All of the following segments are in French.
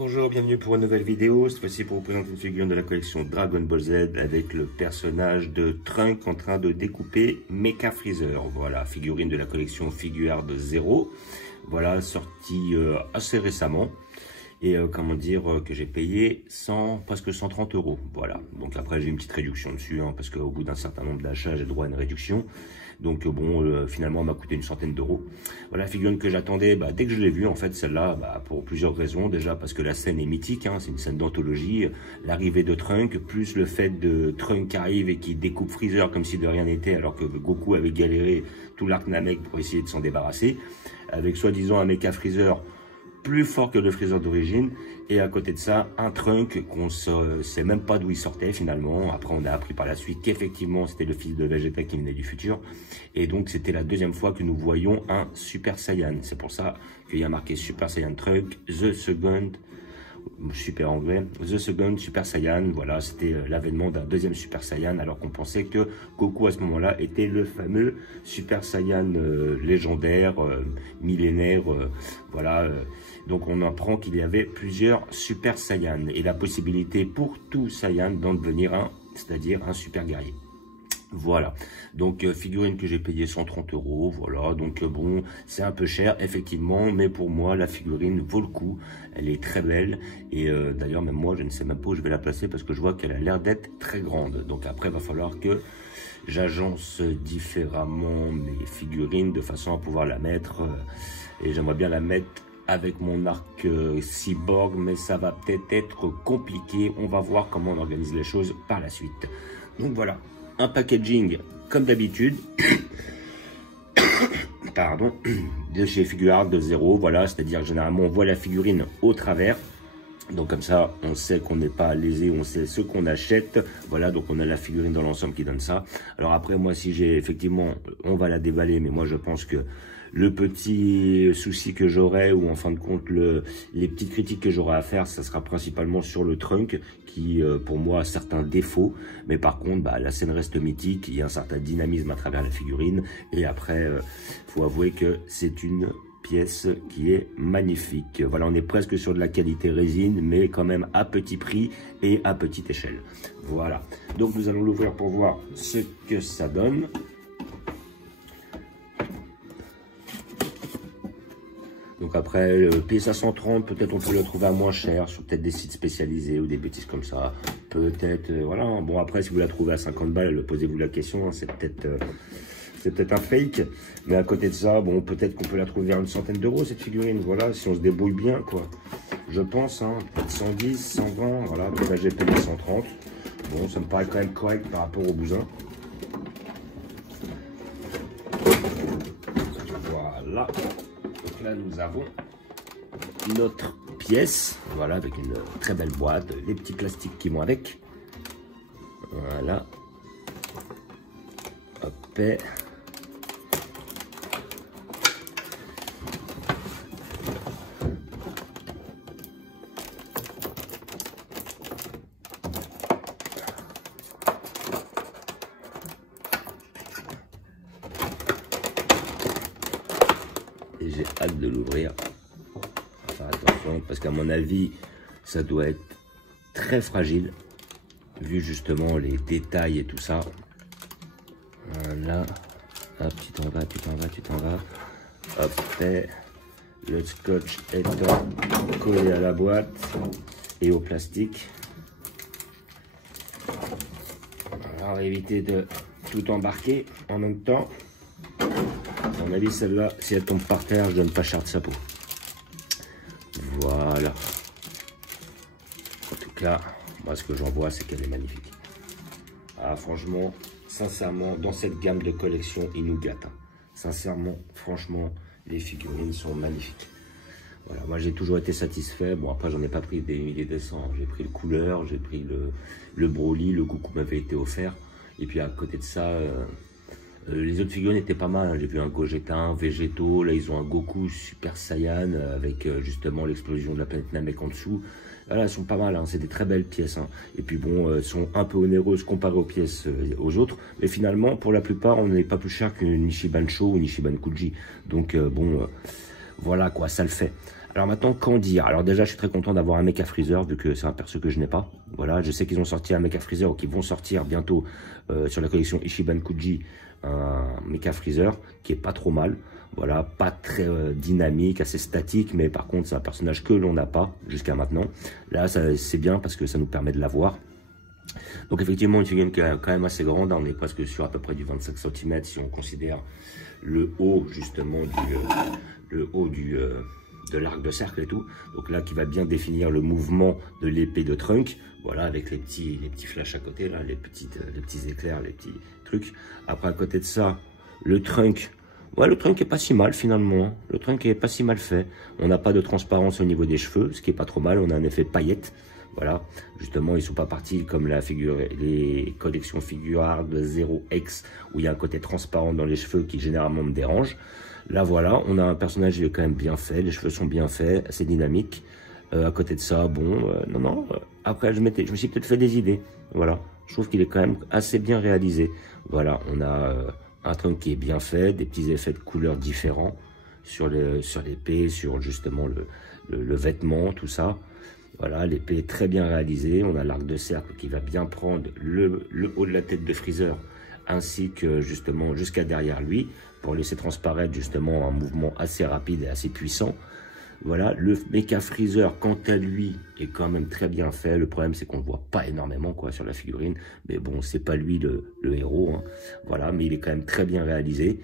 Bonjour, bienvenue pour une nouvelle vidéo. Cette fois-ci pour vous présenter une figurine de la collection Dragon Ball Z avec le personnage de Trunks en train de découper Mecha Freezer. Voilà, figurine de la collection Figuart 0. Voilà, sortie assez récemment. Et comment dire que j'ai payé presque 130 €. Voilà, donc après j'ai une petite réduction dessus, parce qu'au bout d'un certain nombre d'achats j'ai droit à une réduction. Donc bon, finalement, elle m'a coûté une centaine d'euros. Voilà, la figurine que j'attendais, dès que je l'ai vue, en fait, celle-là, pour plusieurs raisons. Déjà parce que la scène est mythique, c'est une scène d'anthologie. L'arrivée de Trunks, plus le fait de Trunks qui arrive et qui découpe Freezer comme si de rien n'était, alors que Goku avait galéré tout l'arc Namek pour essayer de s'en débarrasser. Avec soi-disant un Mecha Freezer plus fort que le Freezer d'origine, et à côté de ça, un Trunks qu'on ne sait même pas d'où il sortait finalement. Après, on a appris par la suite qu'effectivement, c'était le fils de Vegeta qui venait du futur, et donc c'était la deuxième fois que nous voyons un Super Saiyan. C'est pour ça qu'il y a marqué Super Saiyan Trunks, The Second, super anglais, The Second Super Saiyan. Voilà, c'était l'avènement d'un deuxième Super Saiyan, alors qu'on pensait que Goku à ce moment-là était le fameux Super Saiyan légendaire, millénaire, voilà. Donc on apprend qu'il y avait plusieurs Super Saiyan et la possibilité pour tout Saiyan d'en devenir un, c'est-à-dire un super guerrier. Voilà, donc figurine que j'ai payé 130 €, voilà, donc bon, c'est un peu cher, effectivement, mais pour moi, la figurine vaut le coup, elle est très belle, et d'ailleurs, même moi, je ne sais même pas où je vais la placer, parce que je vois qu'elle a l'air d'être très grande, donc après, il va falloir que j'agence différemment mes figurines, de façon à pouvoir la mettre, et j'aimerais bien la mettre avec mon arc cyborg, mais ça va peut-être être compliqué, on va voir comment on organise les choses par la suite. Donc voilà. Un packaging comme d'habitude, pardon, de chez Figuart 0, voilà, c'est-à-dire généralement on voit la figurine au travers, donc comme ça on sait qu'on n'est pas lésé, on sait ce qu'on achète, voilà, donc on a la figurine dans l'ensemble qui donne ça. Alors après moi, si j'ai effectivement, on va la déballer, mais moi je pense que le petit souci que j'aurai, ou en fin de compte les petites critiques que j'aurai à faire, ça sera principalement sur le Trunks qui pour moi a certains défauts, mais par contre la scène reste mythique, il y a un certain dynamisme à travers la figurine, et après faut avouer que c'est une pièce qui est magnifique. Voilà, on est presque sur de la qualité résine, mais quand même à petit prix et à petite échelle. Voilà, donc nous allons l'ouvrir pour voir ce que ça donne. Donc après, pièce à 130, peut-être on peut le trouver à moins cher sur peut-être des sites spécialisés ou des bêtises comme ça. Peut-être, voilà. Bon, après, si vous la trouvez à 50 balles, posez-vous la question, c'est peut-être un fake. Mais à côté de ça, bon, peut-être qu'on peut la trouver à une centaine d'euros, cette figurine. Voilà, si on se débrouille bien, quoi. Je pense, peut-être 110, 120, voilà. Donc là, j'ai payé 130. Bon, ça me paraît quand même correct par rapport au bousin. Voilà. Donc là, nous avons notre pièce, voilà, avec une très belle boîte, les petits plastiques qui vont avec. Voilà. Hop. Et j'ai hâte de l'ouvrir. Faire attention, parce qu'à mon avis, ça doit être très fragile, vu justement les détails et tout ça. Voilà. Hop, tu t'en vas, tu t'en vas, tu t'en vas. Hop, et le scotch étant collé à la boîte et au plastique. Alors, éviter de tout embarquer en même temps. À mon avis, celle-là, si elle tombe par terre, je donne pas cher de sa peau. Voilà. En tout cas, moi, ce que j'en vois, c'est qu'elle est magnifique. Ah, franchement, sincèrement, dans cette gamme de collection, il nous gâte. Sincèrement, franchement, les figurines sont magnifiques. Voilà, moi, j'ai toujours été satisfait. Bon, après, j'en ai pas pris des milliers de cents. J'ai pris le couleur, j'ai pris le Broly, le Goku m'avait été offert. Et puis, à côté de ça... les autres figurines étaient pas mal, j'ai vu un Gogeta, un Végéto, là ils ont un Goku Super Saiyan avec justement l'explosion de la planète Namek en dessous. Voilà, elles sont pas mal, c'est des très belles pièces. Et puis bon, elles sont un peu onéreuses comparées aux pièces aux autres, mais finalement pour la plupart on n'est pas plus cher qu'une Ichiban Cho ou une Ichiban Kuji. Donc bon, voilà quoi, ça le fait. Alors maintenant, qu'en dire? Alors déjà, je suis très content d'avoir un Mecha Freezer, vu que c'est un perso que je n'ai pas. Voilà, je sais qu'ils ont sorti un Mecha Freezer, ou qu'ils vont sortir bientôt sur la collection Ichiban Kuji, un Mecha Freezer, qui est pas trop mal. Voilà, pas très dynamique, assez statique, mais par contre, c'est un personnage que l'on n'a pas jusqu'à maintenant. Là, c'est bien parce que ça nous permet de l'avoir. Donc effectivement, une figurine qui est quand même assez grande, on est presque sur à peu près du 25 cm si on considère le haut justement de l'arc de cercle et tout. Donc là, qui va bien définir le mouvement de l'épée de Trunk. Voilà, avec les petits flashs à côté, là, les petits éclairs, les petits trucs. Après, à côté de ça, le Trunk. Ouais, le Trunk est pas si mal finalement. Le Trunk est pas si mal fait. On n'a pas de transparence au niveau des cheveux, ce qui est pas trop mal. On a un effet paillette. Voilà, justement, ils sont pas partis comme les collections Figuarts de 0X où il y a un côté transparent dans les cheveux qui généralement me dérange. Là, voilà, on a un personnage qui est quand même bien fait, les cheveux sont bien faits, assez dynamiques. À côté de ça, bon, non. Après, je me suis peut-être fait des idées. Voilà, je trouve qu'il est quand même assez bien réalisé. Voilà, on a un Trunk qui est bien fait, des petits effets de couleurs différents sur l'épée, sur justement le vêtement, tout ça. Voilà, l'épée est très bien réalisée. On a l'arc de cercle qui va bien prendre le haut de la tête de Freezer, ainsi que justement jusqu'à derrière lui, pour laisser transparaître justement un mouvement assez rapide et assez puissant. Voilà, le Mecha Freezer, quant à lui, est quand même très bien fait. Le problème, c'est qu'on ne le voit pas énormément quoi sur la figurine. Mais bon, c'est pas lui le héros. Hein. Voilà, mais il est quand même très bien réalisé.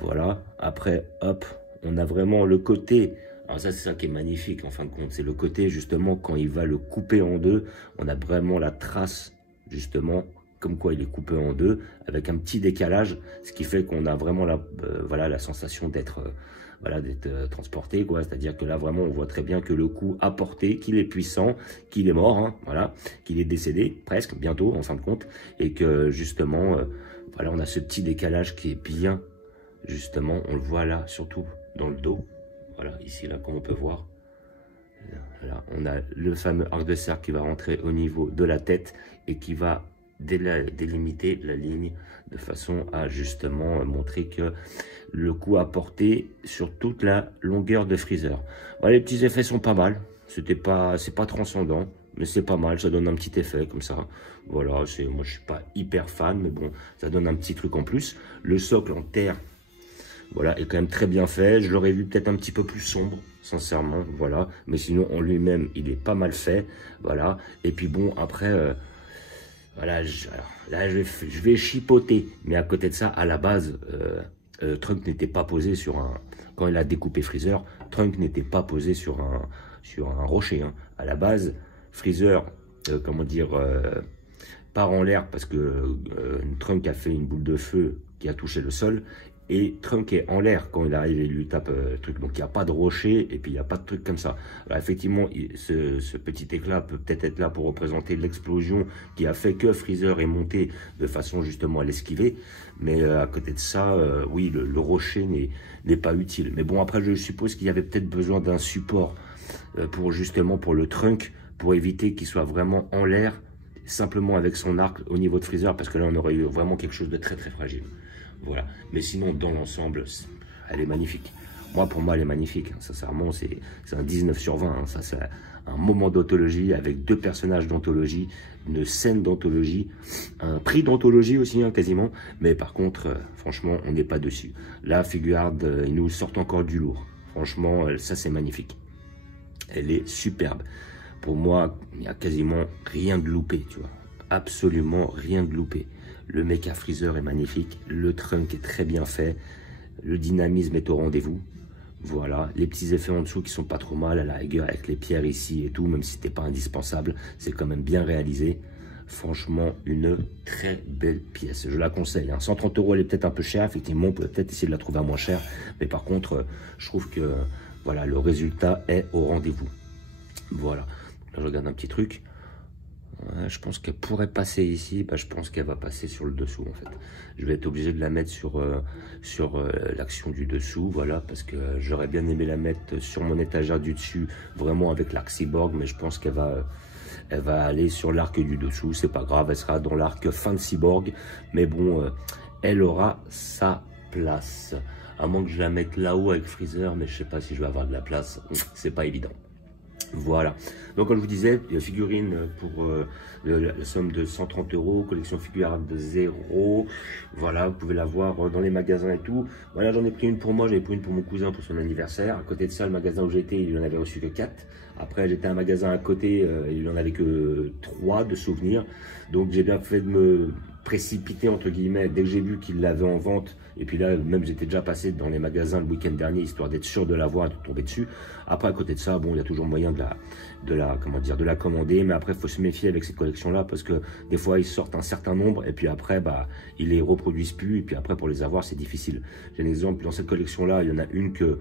Voilà, après, hop, on a vraiment le côté... Alors ça, c'est ça qui est magnifique en fin de compte. C'est le côté, justement, quand il va le couper en deux, on a vraiment la trace, justement, comme quoi il est coupé en deux, avec un petit décalage, ce qui fait qu'on a vraiment voilà, la sensation d'être transporté, quoi. C'est-à-dire que là, vraiment, on voit très bien que le coup a porté, qu'il est puissant, qu'il est mort, hein, voilà, qu'il est décédé, presque, bientôt, en fin de compte, et que, justement, voilà, on a ce petit décalage qui est bien, justement, on le voit là, surtout dans le dos. Voilà, ici, là, comme on peut voir. Là, on a le fameux arc de cercle qui va rentrer au niveau de la tête et qui va délimiter la ligne de façon à justement montrer que le coup a porté sur toute la longueur de Freezer. Voilà, les petits effets sont pas mal. C'est pas transcendant, mais c'est pas mal. Ça donne un petit effet comme ça. Voilà, moi je suis pas hyper fan, mais bon, ça donne un petit truc en plus. Le socle en terre, voilà, est quand même très bien fait. Je l'aurais vu peut-être un petit peu plus sombre, sincèrement, voilà. Mais sinon, en lui-même, il est pas mal fait, voilà. Et puis bon, après, voilà, là, je vais chipoter. Mais à côté de ça, à la base, Trunk n'était pas posé sur un... Quand il a découpé Freezer, Trunk n'était pas posé sur un rocher. Hein. À la base, Freezer, comment dire, part en l'air parce que Trunk a fait une boule de feu qui a touché le sol. Et Trunk est en l'air quand il arrive et il lui tape le truc. Donc il n'y a pas de rocher et puis il n'y a pas de truc comme ça. Alors, effectivement, ce petit éclat peut peut-être être là pour représenter l'explosion qui a fait que Freezer est monté de façon justement à l'esquiver. Mais à côté de ça, oui, le rocher n'est pas utile. Mais bon, après, je suppose qu'il y avait peut-être besoin d'un support pour le Trunk, pour éviter qu'il soit vraiment en l'air, simplement avec son arc au niveau de Freezer, parce que là, on aurait eu vraiment quelque chose de très très fragile. Voilà, mais sinon dans l'ensemble, elle est magnifique. Moi, pour moi, elle est magnifique. Sincèrement, c'est un 19 sur 20. Hein. Ça, c'est un moment d'anthologie avec 2 personnages d'anthologie, une scène d'anthologie, un prix d'anthologie aussi, hein, quasiment. Mais par contre, franchement, on n'est pas dessus. Là, Figuarts, ils nous sortent encore du lourd. Franchement, ça, c'est magnifique. Elle est superbe. Pour moi, il n'y a quasiment rien de loupé, tu vois. Absolument rien de loupé. Le Mecha Freezer est magnifique, le Trunk est très bien fait, le dynamisme est au rendez-vous. Voilà, les petits effets en dessous qui sont pas trop mal, à la rigueur avec les pierres ici et tout, même si c'était pas indispensable, c'est quand même bien réalisé. Franchement, une très belle pièce, je la conseille. Hein. 130 €, elle est peut-être un peu chère, effectivement, on peut peut-être essayer de la trouver à moins cher, mais par contre, je trouve que voilà, le résultat est au rendez-vous. Voilà, là je regarde un petit truc. Je pense qu'elle pourrait passer ici, je pense qu'elle va passer sur le dessous en fait. Je vais être obligé de la mettre sur l'action du dessous, voilà, parce que j'aurais bien aimé la mettre sur mon étagère du dessus, vraiment avec l'arc cyborg, mais je pense qu'elle va aller sur l'arc du dessous, c'est pas grave, elle sera dans l'arc fin de cyborg, mais bon, elle aura sa place. À moins que je la mette là-haut avec Freezer, mais je sais pas si je vais avoir de la place. C'est pas évident. Voilà. Donc, comme je vous disais, figurine pour la somme de 130 €, collection figure de 0. Voilà, vous pouvez la voir dans les magasins et tout. Voilà, j'en ai pris une pour moi, j'en ai pris une pour mon cousin pour son anniversaire. À côté de ça, le magasin où j'étais, il en avait reçu que 4. Après, j'étais à un magasin à côté, il en avait que 3 de souvenirs. Donc, j'ai bien fait de me précipiter, entre guillemets, dès que j'ai vu qu'il l'avait en vente. Et puis là, même j'étais déjà passé dans les magasins le week-end dernier, histoire d'être sûr de l'avoir et de tomber dessus. Après, à côté de ça, bon, il y a toujours moyen de la commander. Mais après, il faut se méfier avec cette collection-là, parce que des fois, ils sortent un certain nombre, et puis après, bah, ils les reproduisent plus. Et puis après, pour les avoir, c'est difficile. J'ai un exemple, dans cette collection-là, il y en a une que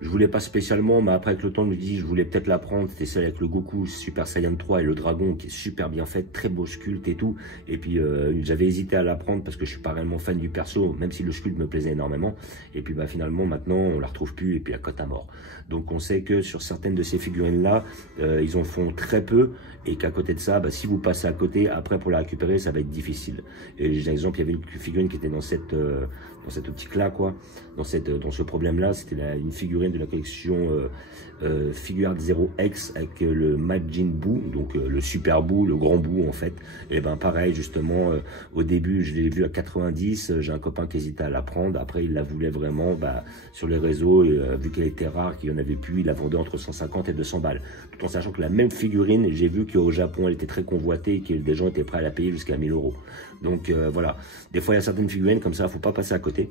je voulais pas spécialement, mais après avec le temps, je me dis, je voulais peut-être la prendre. C'était celle avec le Goku Super Saiyan 3 et le dragon qui est super bien faite, très beau sculpte et tout. Et puis j'avais hésité à la prendre parce que je suis pas réellement fan du perso, même si le sculpte me plaisait énormément. Et puis bah finalement maintenant on la retrouve plus et puis à cote à mort. Donc on sait que sur certaines de ces figurines là, ils en font très peu et qu'à côté de ça, bah, si vous passez à côté, après pour la récupérer, ça va être difficile. Et j'ai un exemple, il y avait une figurine qui était dans cette optique-là, quoi, dans ce problème-là. C'était une figurine de la collection Figuart 0X avec le Majin Buu, donc le super Buu, le grand Buu en fait. Et ben pareil, justement, au début, je l'ai vu à 90, j'ai un copain qui hésitait à la prendre. Après, il la voulait vraiment sur les réseaux, et, vu qu'elle était rare, qu'il n'y en avait plus, il la vendait entre 150 et 200 balles. Tout en sachant que la même figurine, j'ai vu qu'au Japon, elle était très convoitée et que des gens étaient prêts à la payer jusqu'à 1000 €. Donc voilà, des fois, il y a certaines figurines comme ça, il ne faut pas passer à côté.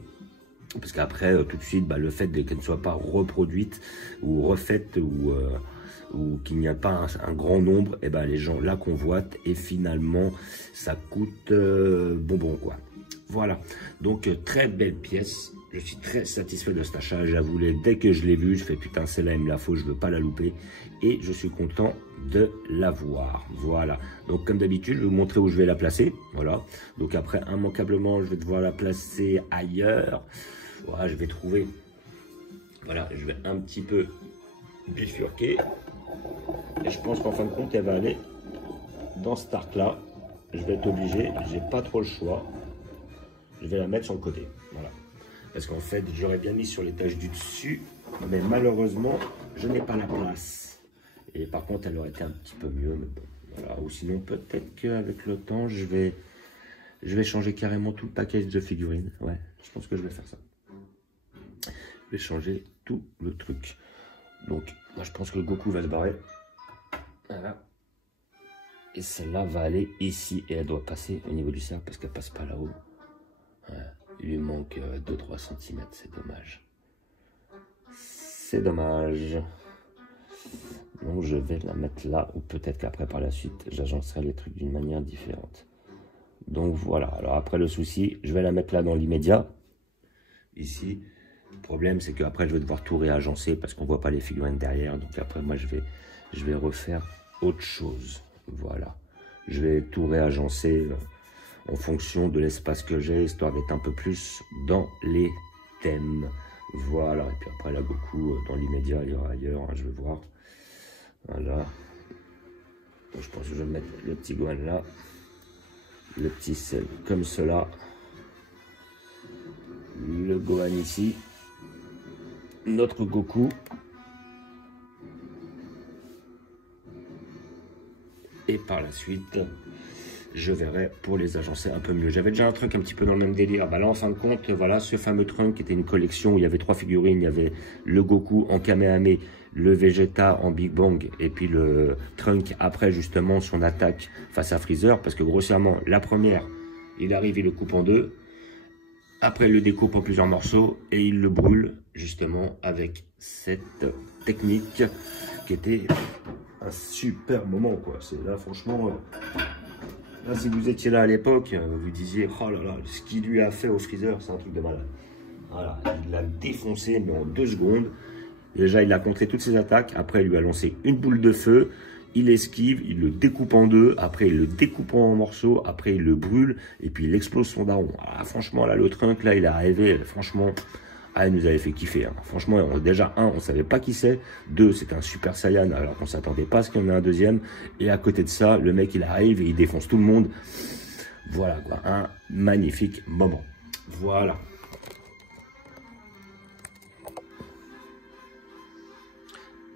Parce qu'après, tout de suite, le fait qu'elle ne soit pas reproduite ou refaite ou qu'il n'y a pas un grand nombre, et les gens la convoitent et finalement, ça coûte bonbon, quoi. Voilà, donc très belle pièce. Je suis très satisfait de cet achat. J'avoue, dès que je l'ai vu, je fais putain, celle-là, il me la faut, je veux pas la louper. Et je suis content de l'avoir. Voilà. Donc, comme d'habitude, je vais vous montrer où je vais la placer. Voilà. Donc, après, immanquablement, je vais devoir la placer ailleurs. Voilà, je vais trouver. Voilà, je vais un petit peu bifurquer. Et je pense qu'en fin de compte, elle va aller dans cet arc-là. Je vais être obligé, j'ai pas trop le choix. Je vais la mettre sur le côté. Voilà. Parce qu'en fait, j'aurais bien mis sur l'étage du dessus, mais malheureusement, je n'ai pas la place. Et par contre, elle aurait été un petit peu mieux. Mais bon, voilà. Ou sinon, peut-être qu'avec le temps, je vais changer carrément tout le package de figurines. Ouais, je pense que je vais faire ça. Je vais changer tout le truc. Donc, moi, je pense que Goku va se barrer. Voilà. Et celle-là va aller ici. Et elle doit passer au niveau du cercle parce qu'elle passe pas là-haut. Ouais. Il lui manque 2-3 cm, c'est dommage. C'est dommage. Donc je vais la mettre là, ou peut-être qu'après par la suite, j'agencerai les trucs d'une manière différente. Donc voilà, alors après le souci, je vais la mettre là dans l'immédiat. Ici, le problème c'est qu'après je vais devoir tout réagencer parce qu'on voit pas les figurines derrière. Donc après moi je vais refaire autre chose. Voilà, je vais tout réagencer en fonction de l'espace que j'ai, histoire d'être un peu plus dans les thèmes. Voilà, et puis après là, Goku, dans l'immédiat, il y aura ailleurs, hein, je vais voir. Voilà. Donc, je pense que je vais mettre le petit Gohan là, le petit Cell comme cela, le Gohan ici, notre Goku, et par la suite, je verrai pour les agencer un peu mieux. J'avais déjà un truc un petit peu dans le même délire. Là, en fin de compte, voilà, ce fameux trunk qui était une collection où il y avait 3 figurines. Il y avait le Goku en Kamehameha, le Vegeta en Big Bang et puis le trunk après, justement, son attaque face à Freezer. Parce que grossièrement, la première, il arrive, il le coupe en 2. Après, il le découpe en plusieurs morceaux et il le brûle, justement, avec cette technique qui était un super moment, quoi. C'est là, franchement... Là, si vous étiez là à l'époque, vous disiez, oh là là, ce qu'il lui a fait au Freezer, c'est un truc de malade. Voilà, il l'a défoncé, mais en 2 secondes. Déjà, il a contré toutes ses attaques. Après, il lui a lancé une boule de feu. Il esquive, il le découpe en 2. Après, il le découpe en morceaux. Après, il le brûle. Et puis, il explose son daron. Ah, franchement, là, le trunk, là, il est arrivé. Franchement, ah, il nous avait fait kiffer. Hein. Franchement, déjà, 1, on ne savait pas qui c'est. 2, c'est un Super Saiyan, alors qu'on ne s'attendait pas à ce qu'il y en ait un deuxième. Et à côté de ça, le mec, il arrive et il défonce tout le monde. Voilà, quoi. Un magnifique moment. Voilà.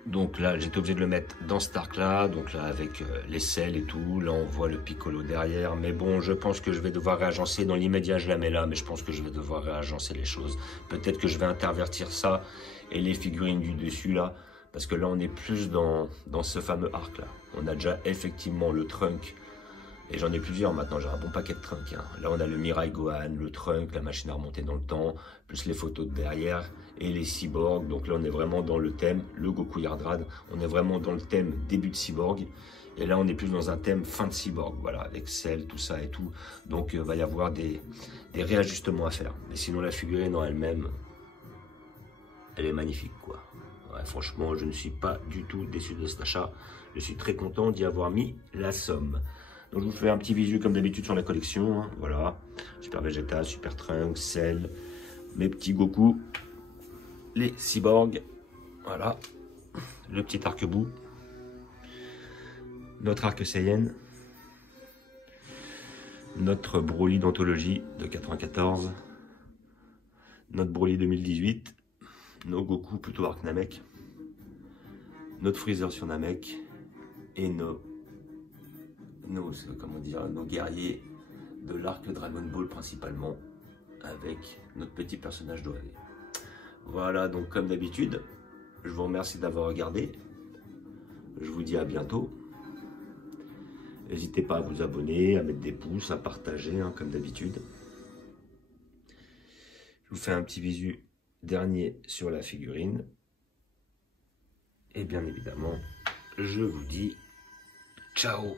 Donc là, j'étais obligé de le mettre dans cet arc-là, donc là avec les selles et tout. Là, on voit le piccolo derrière. Mais bon, je pense que je vais devoir réagencer. Dans l'immédiat, je la mets là, mais je pense que je vais devoir réagencer les choses. Peut-être que je vais intervertir ça et les figurines du dessus là. Parce que là, on est plus dans ce fameux arc-là. On a déjà effectivement le trunk. Et j'en ai plusieurs maintenant, j'ai un bon paquet de trunks. Hein. Là, on a le Mirai Gohan, le trunk, la machine à remonter dans le temps, plus les photos de derrière et les cyborgs. Donc là, on est vraiment dans le thème, le Goku Yardrad. On est vraiment dans le thème début de cyborg. Et là, on est plus dans un thème fin de cyborg, voilà, avec Cell, tout ça et tout. Donc, il va y avoir des réajustements à faire. Mais sinon, la figurine en elle-même, elle est magnifique, quoi. Ouais, franchement, je ne suis pas du tout déçu de cet achat. Je suis très content d'y avoir mis la somme. Donc je vous fais un petit visu comme d'habitude sur la collection, hein, voilà. Super Vegeta, Super Trunks, Cell, mes petits Goku, les cyborgs, voilà. Le petit arc-bout, notre arc Saiyan, notre Broly d'anthologie de 94, notre Broly 2018, nos Goku plutôt arc Namek, notre Freezer sur Namek et nos guerriers de l'arc Dragon Ball principalement, avec notre petit personnage doré. Voilà, donc comme d'habitude, je vous remercie d'avoir regardé. Je vous dis à bientôt. N'hésitez pas à vous abonner, à mettre des pouces, à partager, hein, comme d'habitude. Je vous fais un petit visu dernier sur la figurine. Et bien évidemment, je vous dis ciao.